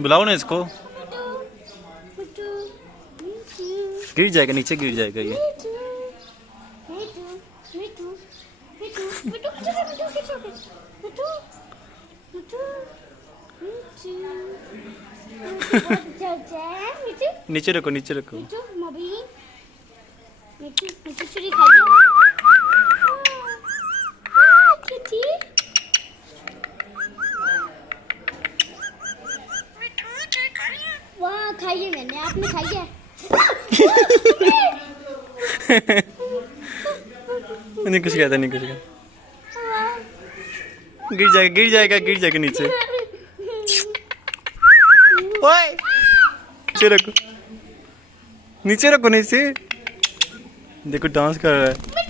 बुलाओ ना इसको। गिर जाएगा, नीचे गिर जाएगा ये। नीचे रखो, नीचे रखो। वाह, खाइए, मैंने, आपने खाई है। नहीं कुछ कहता, नहीं कुछ कहता। गिर जाएगा, गिर जाएगा, गिर जाएगा नीचे। ओए नीचे रखो, नीचे रखो, नीचे। देखो डांस कर रहा है।